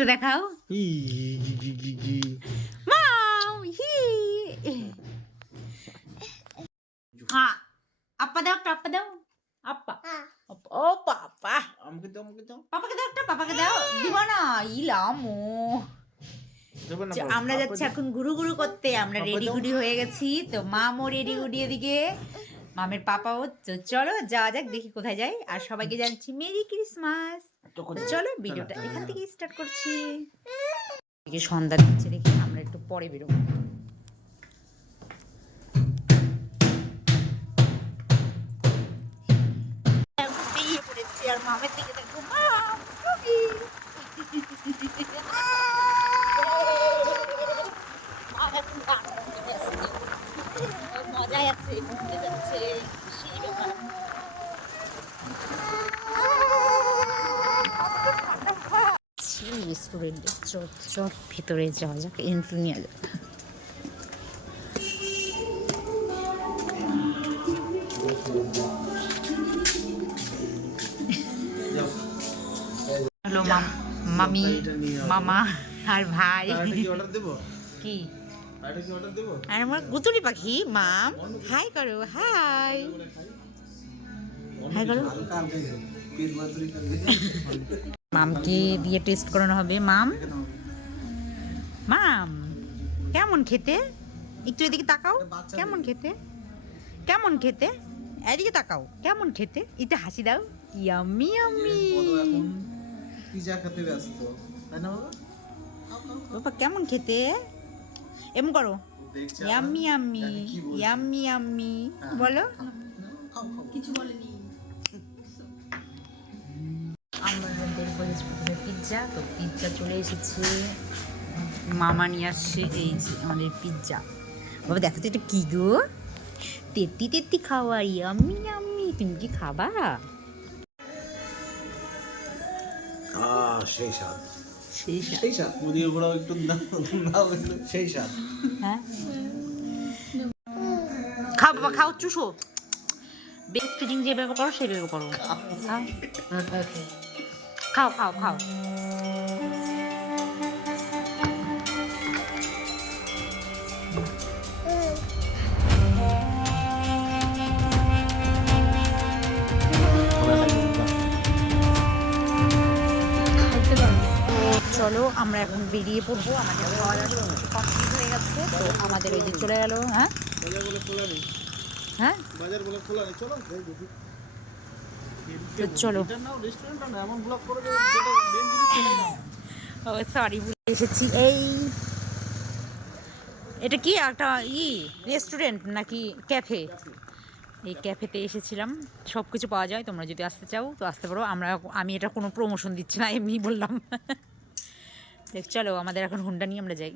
মুখটা দেখাও। মাও হি হ্যাঁ আপা দাও, আপা দাও, আপা। ও পাপা, আমাকে দাও, আমাকে দাও। পাপাকে দাও, একটা পাপাকে দাও। দিব না ইলামো। আমরা যাচ্ছি এখন গুরু গুরু করতে। আমরা রেডি গুডি হয়ে গেছি। তো মামও রেডি গুডি এদিকে, মামের পাপাও। তো চলো যাওয়া যাক, দেখি কোথায় যাই। আর সবাইকে জানাচ্ছি মেরি ক্রিসমাস। চলো ভিডিওটা এখান থেকে স্টার্ট করছি। সন্ধ্যা দিচ্ছে দেখি, আমরা একটু পরে বেরোবো। বেরিয়ে পড়েছি আর মামের দিকে দেখো, মাম মজাই আছে, ঘুরতে যাচ্ছে রেস্টুরেন্টে। চট ভেতরে যাওয়া যাক, এন্ট্রি নেওয়া যাক। হ্যালো মামি, মামা আর ভাই। কি আর আমার গুতুরি পাখি মাম, হাই করো, হাই হাই করো। মামকে দিয়ে টেস্ট করানো হবে। মাম, মাম কেমন খেতে? একটু এদিকে তাকাও, কেমন খেতে? কেমন খেতে? এদিকে তাকাও, কেমন খেতে? এটা হাসি দাও। Yummy yummy. পিজা খেতে ব্যস্ত, তাই না বাবা? বাবা কেমন খেতে? এমন করো, ইয়াম্মি ইয়াম্মি, ইয়াম্মি ইয়াম্মি বলো। কিছু বলেনি। আমাদের বলেছি প্রথমে পিৎজা। তো পিৎজা চলে এসেছে, মামা নিয়ে আসছে এই যে আমাদের পিৎজা। বাবা দেখো তো এটা কি গো, তেত্তি তেত্তি খাওয়া, ইয়াম্মি ইয়াম্মি। তুমি কি খাবা? সেই স্বাদ, সেই সেই স্বাদ। মুদির উপরেও একটু নাও, সেই স্বাদ। হ্যাঁ খাও বাবা, খাও, চুষো। বেস্ট ফিটিং যেভাবে করো সেভাবে করো। খাও খাও খাও। চলো আমরা এখন বেরিয়ে পড়বো। আমাদের খাওয়া দাওয়া কমপ্লিট হয়ে গেছে। তো আমাদের ওই যে চলে গেল। হ্যাঁ হ্যাঁ তো চলো। সরি ভুলে এসেছি। এই এটা কি একটা রেস্টুরেন্ট নাকি ক্যাফে? এই ক্যাফেতে এসেছিলাম। সব কিছু পাওয়া যায়, তোমরা যদি আসতে চাও তো আসতে পারো। আমি এটা কোনো প্রমোশন দিচ্ছি না, এমনি বললাম। দেখ চলো আমাদের এখন হুন্ডা নিয়ে আমরা যাই।